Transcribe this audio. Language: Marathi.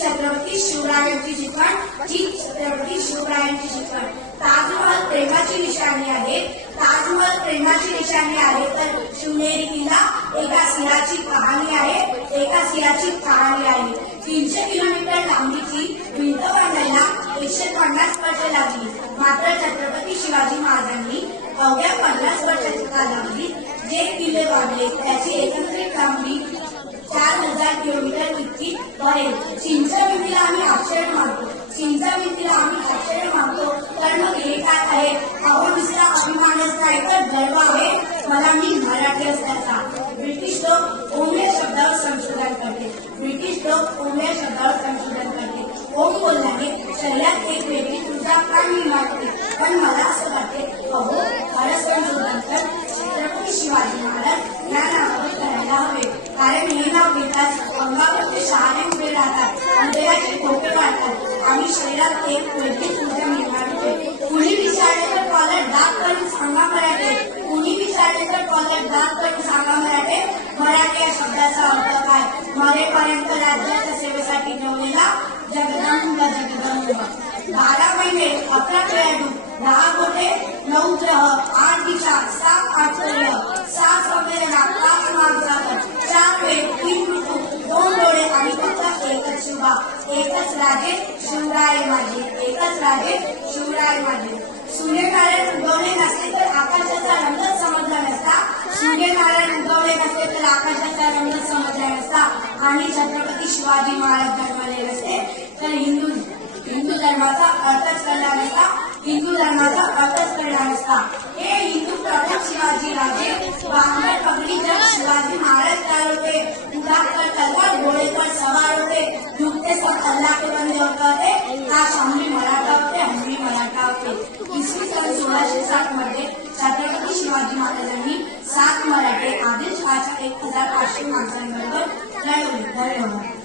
छत्रपती शिवरायांची शिकवण, ही छत्रपती शिवरायांची शिकवण. ताजमहल प्रेमाची निशाणी आहे, ताजमहल प्रेमाची निशाणी आहे, तर शिवनेरी किल्ला एका सिंहाची कहाणी आहे, एका सिंहाची कहाणी आहे. 300 किलोमीटर लांबीची भिंत बांधायला 150 वर्षे लागली. मात्र छत्रपती शिवाजी महाराजांनी अवघ्या 50 वर्षाच्या कालावधीत जे किल्ले बांधले त्याची एकत्रित लांबी 4000 किलोमीटर इतकी बनेल. चिंचा भिंतीला आम्ही आश्चर्य मानतो, चिंचा भिंतीला आम्ही आश्चर्य मानतो, तर मग हे काय आहे? अहो नुसता अभिमानच नाही तर गर्व आहे मला मी मराठी असल्याचा. ब्रिटिश लोक ओमल्या शब्दावर संशोधन करते, ब्रिटिश लोक ओमल्या शब्दावर संशोधन करते. ओम बोलल्याने शरीरात एक वेगळी ऊर्जा का निर्माण होते. पण मला असं वाटते अहो खरं संशोधन तर छत्रपती शिवाजी महाराज या नावावर करायला हवे. कारण हे नाव घेताच अंगावरती शहाणे उभे राहतात, हृदयाचे ठोके वाढतात आणि शरीरात एक वेगळी ऊर्जा निर्माण होते. कुणी विचारले तर कॉलर दाब करून सांगा मराठे, कुणी विचारले तर कॉलर दाब करून सांगा मराठे. मराठी या शब्दाचा अर्थ काय? मरेपर्यंत राज्याच्या सेवेसाठी ठेवलेला जगदंब जगदंब. 12 महिने 11 खेळाडू, 10 गोटे, 9 ग्रह, 8 दिशा, 7 आश्चर्य, 7 संवेदना, 5 मार्गसागर, 4 वेद, 3 ऋतू, 2 डोळे आणि फक्त एकच शिवा, एकच राजे शिवराय माझे, एकच राजे शिवराय माझे. सूर्यनारायण उगवले नसते तर आकाशाचा रंगच समजला नसता, सूर्यनारायण उगवले नसते तर आकाशाचा रंगच समजला नसता आणि छत्रपती शिवाजी महाराज जन्मले नसते तर हिंदू धर्माचा अर्थच कळला नसता, हिंदू धर्माचा अर्थच कळला नसता. हे हिंदू प्रथम शिवाजी राजे, बांगर पगडी जर शिवाजी महाराज चालवते, उदार कर तलवार घोड़े पर सवार होते, झुकते सब अल्लाह के बंदे होते, काश हमने मराठा होते, हमने मराठा होते. इसवी सन 1660 मध्ये छत्रपती शिवाजी महाराजांनी 7 मराठे आदिलशहाच्या 1500 माणसांबरोबर लढवले. धन्यवाद.